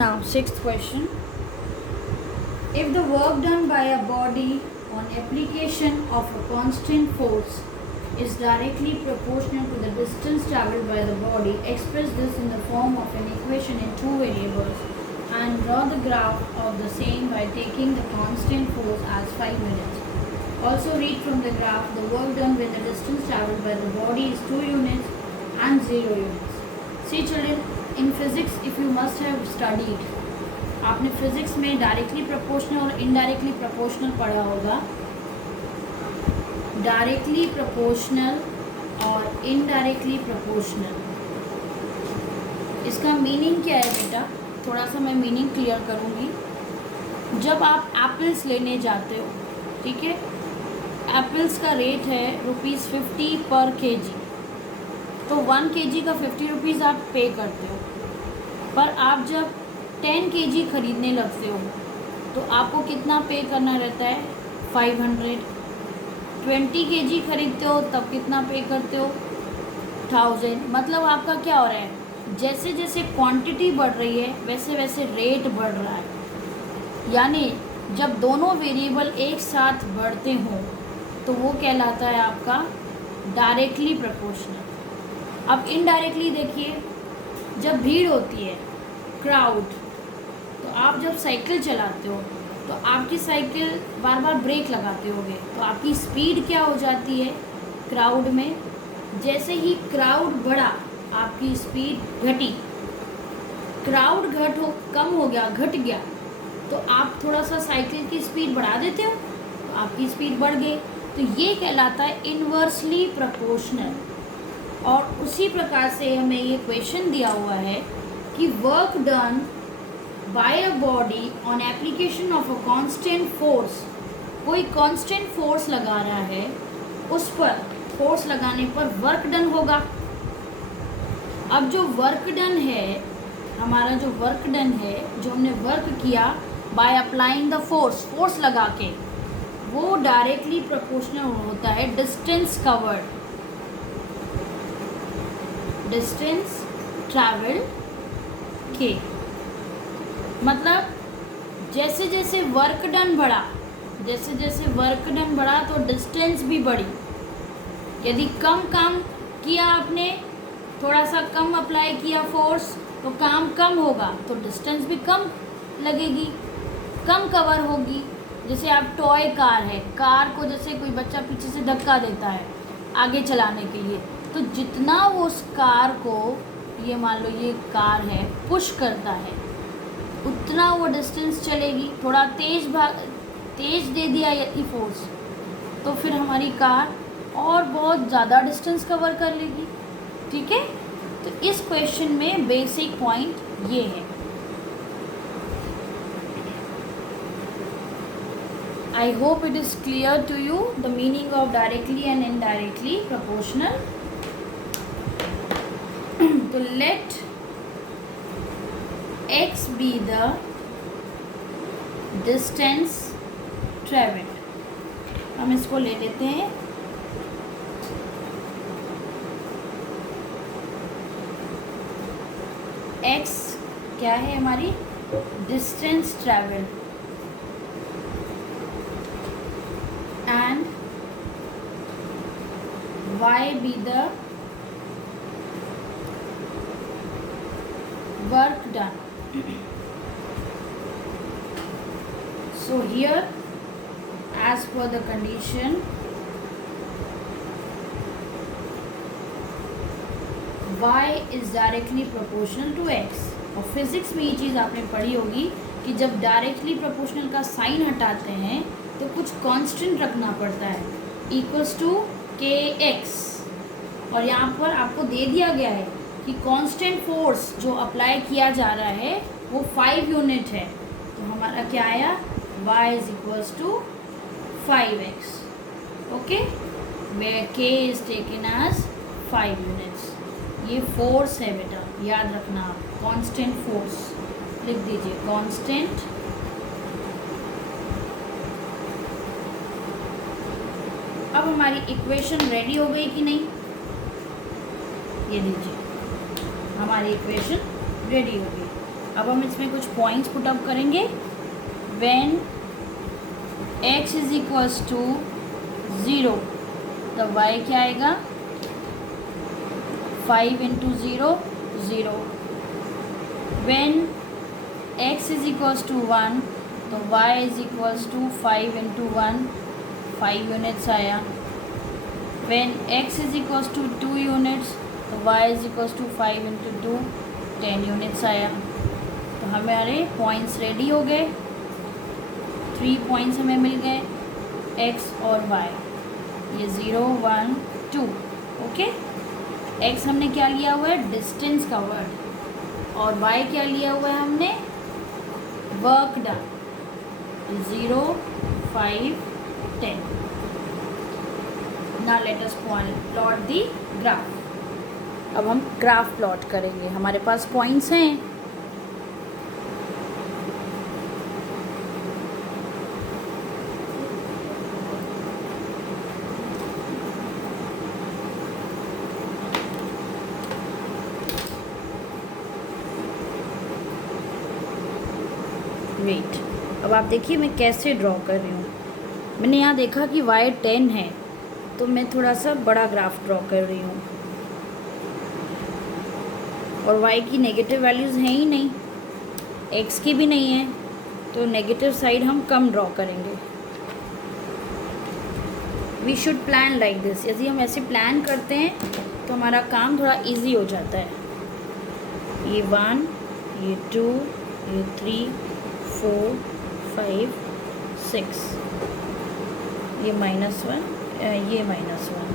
Now, sixth question. If the work done by a body on application of a constant force is directly proportional to the distance traveled by the body, express this in the form of an equation in two variables and draw the graph of the same by taking the constant force as 5 minutes. Also read from the graph the work done with the distance traveled by the body is 2 units and 0 units. See children, in physics if you must have studied, आपने physics में directly proportional और indirectly proportional पढ़ा होगा. Directly proportional और indirectly proportional, इसका meaning क्या है बेटा? थोड़ा सा मैं मीनिंग क्लियर करूँगी. जब आप एप्पल्स लेने जाते हो, ठीक है, एप्पल्स का रेट है ₹50 पर केजी, तो 1 केजी का 50 रुपीज़ आप पे करते हो. पर आप जब 10 केजी ख़रीदने लगते हो तो आपको कितना पे करना रहता है? 500. 20 केजी खरीदते हो तब कितना पे करते हो? 1000. मतलब आपका क्या हो रहा है, जैसे जैसे क्वांटिटी बढ़ रही है वैसे वैसे रेट बढ़ रहा है. यानी जब दोनों वेरिएबल एक साथ बढ़ते हों तो वो कहलाता है आपका डायरेक्टली प्रोपोर्शनल. अब इनडायरेक्टली देखिए, जब भीड़ होती है, क्राउड, तो आप जब साइकिल चलाते हो तो आपकी साइकिल बार बार ब्रेक लगाते होगे तो आपकी स्पीड क्या हो जाती है क्राउड में? जैसे ही क्राउड बढ़ा आपकी स्पीड घटी. क्राउड कम हो गया, घट गया, तो आप थोड़ा सा साइकिल की स्पीड बढ़ा देते हो तो आपकी स्पीड बढ़ गई. तो ये कहलाता है इन्वर्सली प्रोपोर्शनल. और उसी प्रकार से हमें ये क्वेश्चन दिया हुआ है कि work done by a body on application of a constant force, कोई कांस्टेंट फोर्स लगा रहा है, उस पर फोर्स लगाने पर वर्क डन होगा. अब जो वर्क डन है, हमारा जो वर्क डन है, जो हमने वर्क किया बाय अप्लाइंग द फोर्स लगा के, वो डायरेक्टली प्रोपोर्शनल होता है डिस्टेंस कवर्ड, डिस्टेंस ट्रैवल के. मतलब जैसे जैसे वर्क डन बढ़ा तो डिस्टेंस भी बढ़ी. यदि कम काम किया आपने, थोड़ा सा कम अप्लाई किया फोर्स, तो काम कम होगा तो डिस्टेंस भी कम लगेगी, कम कवर होगी. जैसे आप टॉय कार है, कार को जैसे कोई बच्चा पीछे से धक्का देता है आगे चलाने के लिए, तो जितना वो उस कार को, ये मान लो ये कार है, पुश करता है, उतना वो डिस्टेंस चलेगी. थोड़ा तेज दे दिया यदि फोर्स, तो फिर हमारी कार और बहुत ज़्यादा डिस्टेंस कवर कर लेगी. ठीक है, तो इस क्वेश्चन में बेसिक पॉइंट ये है. I hope it is clear to you the meaning of directly and indirectly proportional. So let x be the distance traveled. हम इसको ले लेते हैं x क्या है हमारी? Distance travelled. And y be the work done. So here, as per the condition, y is directly proportional to x. और physics में ये चीज़ आपने पढ़ी होगी कि जब डायरेक्टली प्रोपोर्शनल का साइन हटाते हैं तो कुछ कांस्टेंट रखना पड़ता है, इक्वल्स टू kx. और यहाँ पर आपको दे दिया गया है कि कांस्टेंट फोर्स जो अप्लाई किया जा रहा है वो 5 यूनिट है. तो हमारा क्या आया? y is equals to 5x. Okay, where k is taken as 5 units. ये फोर्स है बेटा, याद रखना आप. कांस्टेंट फोर्स लिख दीजिए, कांस्टेंट. अब हमारी इक्वेशन रेडी हो गई कि नहीं? ये लीजिए, हमारी इक्वेशन रेडी हो गई. अब हम इसमें कुछ पॉइंट्स पुट अप करेंगे। When x is equals to 0 तो y क्या आएगा, 5 into 0 0। When x is equals to 1 तो y is equals to 5 into 1, 5 units आया। When x is equals to 2 units तो y is equals to 5 into 2, 10 units आया। तो हमारे पॉइंट्स रेडी हो गए, 3 पॉइंट्स हमें मिल गए, x और y, ये 0 1 2। ओके, x हमने क्या लिया हुआ है, डिस्टेंस कवर्ड, और y क्या लिया हुआ है हमने, work done, 0 5 10। Now let us plot the graph. अब हम ग्राफ प्लॉट करेंगे, हमारे पास पॉइंट्स हैं। वेट, अब आप देखिए मैं कैसे ड्रॉ कर रही हूँ। मैंने यहाँ देखा कि y 10 है तो मैं थोड़ा सा बड़ा ग्राफ ड्रॉ कर रही हूँ, और y की नेगेटिव वैल्यूज़ हैं ही नहीं, x की भी नहीं है, तो नेगेटिव साइड हम कम ड्रॉ करेंगे। We should plan like this, यदि हम ऐसे प्लान करते हैं तो हमारा काम थोड़ा इजी हो जाता है। ये 1, ये 2, ये 3 4 5 6, ये -1, ये -1,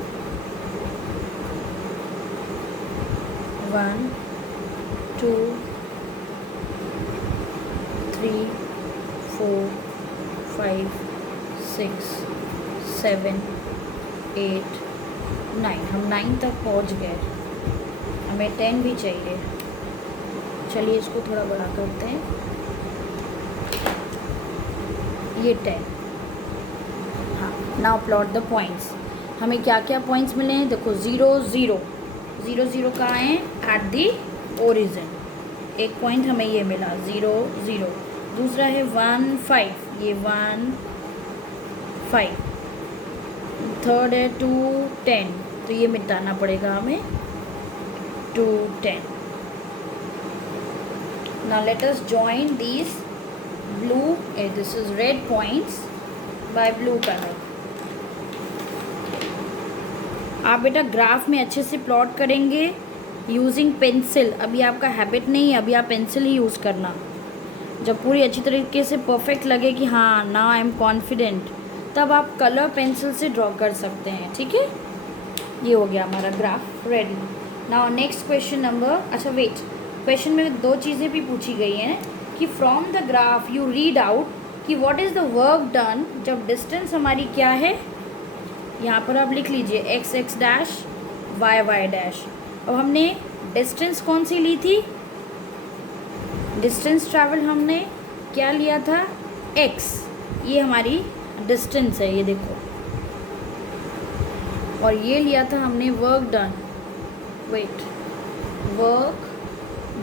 1 2 3 4 5 6 7 8 9, हम 9 तक पहुंच गए, हमें 10 भी चाहिए। चलिए इसको थोड़ा बड़ा करते हैं, ये 10। हाँ, नाउ प्लॉट द पॉइंट्स। हमें क्या क्या पॉइंट्स मिले हैं, देखो 0 0 0 0 कहाँ हैं, एट दी ओरिजिन, एक पॉइंट हमें ये मिला 0 0। दूसरा है 1 5, ये 1 5। थर्ड है 2 10, तो ये मिटाना पड़ेगा हमें, 2 10। Now let us join these blue, this is red points by blue color। आप बेटा ग्राफ में अच्छे से प्लॉट करेंगे यूजिंग पेंसिल। अभी आपका हैबिट नहीं है, अभी आप पेंसिल ही यूज़ करना। जब पूरी अच्छी तरीके से परफेक्ट लगे कि हाँ नाउ आई एम कॉन्फिडेंट, तब आप कलर पेंसिल से ड्रॉ कर सकते हैं। ठीक है, ये हो गया हमारा graph ready. Now next question number, अच्छा वेट, क्वेश्चन में 2 चीज़ें भी पूछी गई हैं कि from the graph you read out कि what is the work done जब डिस्टेंस हमारी क्या है, यहाँ पर आप लिख लीजिए x x dash y y dash. अब हमने डिस्टेंस कौन सी ली थी, डिस्टेंस ट्रैवल हमने क्या लिया था, x, ये हमारी डिस्टेंस है, ये देखो, और ये लिया था हमने work done, wait, work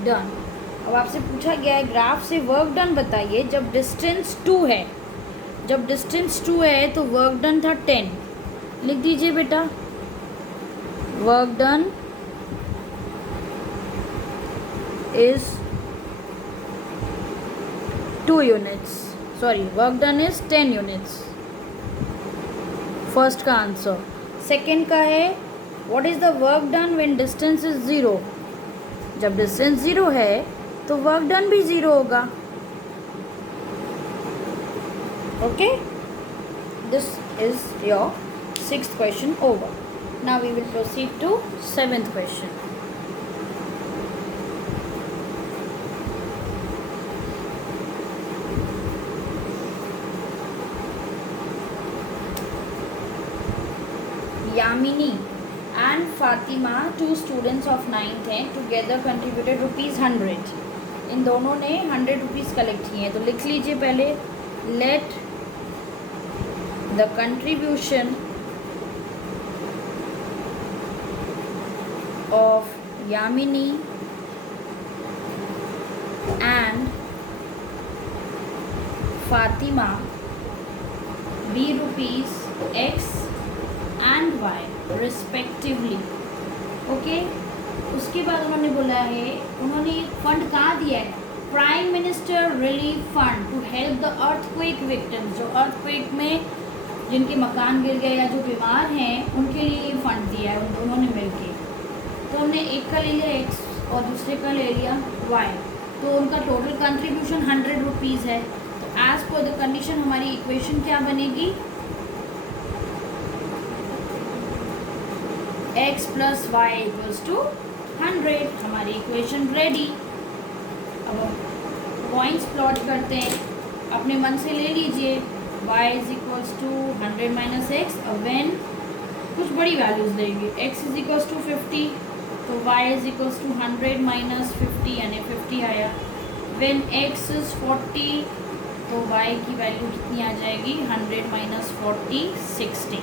done. अब आपसे पूछा गया है ग्राफ से वर्क डन बताइए जब डिस्टेंस 2 है, जब डिस्टेंस 2 है तो वर्क डन था 10, लिख दीजिए बेटा, work done is 2 units, sorry work done is 10 units, first का आंसर। सेकेंड का है what is the work done when distance is 0, जब डिस्टेंस 0 है तो वर्क डन भी 0 होगा। Okay, this is your 6th question over. Now we will proceed to 7th question. Yamini and Fatima, 2 students of 9th हैं, together contributed ₹100। इन दोनों ने 100 rupees collect किए हैं, तो लिख लीजिए पहले, let the contribution of Yamini and Fatima be rupees x and y respectively. Okay, उसके बाद उन्होंने बोला है, उन्होंने फंड कहाँ दिया है, prime minister relief fund to help the earthquake victims, जो अर्थक्वेक में जिनके मकान गिर गए या जो बीमार हैं उनके लिए ये फंड दिया है उन दोनों ने मिलके। तो हमने एक का ले लिया एक्स और दूसरे का ले लिया वाई, तो उनका टोटल कंट्रीब्यूशन 100 रुपीज़ है। तो एज पर द कंडीशन हमारी इक्वेशन क्या बनेगी, x plus y equals to 100, हमारी इक्वेशन रेडी। अब हम पॉइंट्स प्लॉट करते हैं, अपने मन से ले लीजिए, y is equals to 100 minus x. अब व्हेन कुछ बड़ी वैल्यूज़ लेंगे, x इज इक्वल्स टू 50, तो y is equals to 100 minus 50 यानी 50 आया। व्हेन x इज 40, तो y की वैल्यू कितनी आ जाएगी, 100 माइनस 40 60।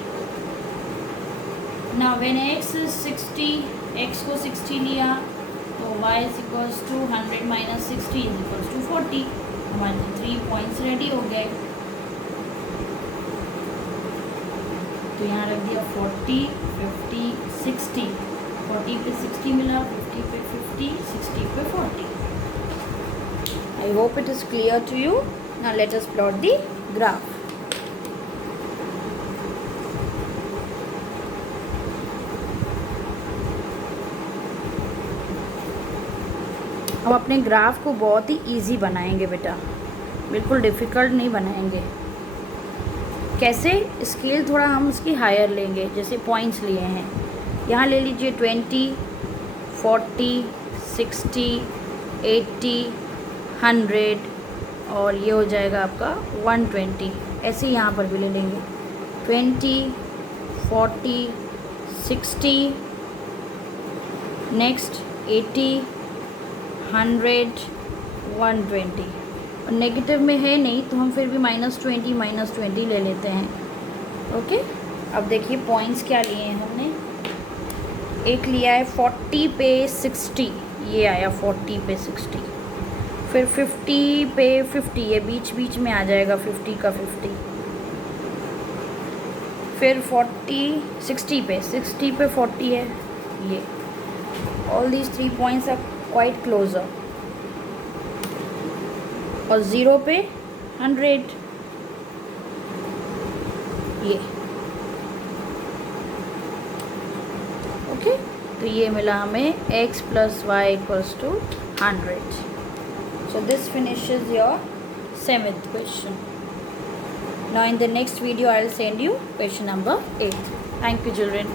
ना व्हेन x इज 60, x को 60 लिया, तो y is equals to 100 minus 60 is equals to 40। हमारे 3 पॉइंट्स रेडी हो गए। तो यहाँ रख दिया 40, 50, 60, 40 पे 60 मिला, 50 पे 50, 60 पे 40। I hope it is clear to you. Now let us plot the graph. हम अपने ग्राफ को बहुत ही इजी बनाएंगे बेटा, बिल्कुल डिफ़िकल्ट नहीं बनाएंगे। कैसे, स्केल थोड़ा हम उसकी हायर लेंगे, जैसे पॉइंट्स लिए हैं, यहाँ ले लीजिए 20, 40, 60, 80, 100 और ये हो जाएगा आपका 120। ऐसे ही यहाँ पर भी ले लेंगे 20, 40, 60, नेक्स्ट 80, 100, 120। और नेगेटिव में है नहीं तो हम फिर भी -20 ले लेते हैं। ओके, अब देखिए पॉइंट्स क्या लिए हैं हमने। एक लिया है 40 पे 60, ये आया 40 पे 60। फिर 50 पे 50, ये बीच बीच में आ जाएगा 50 का 50। फिर 60 पे 40 है ये। All these 3 points are quite closer. और 0 पे 100 ये। ओके, तो ये मिला हमें x plus y equals to 100। So this finishes your 7th question. Now in the next video I will send you question number 8. Thank you children.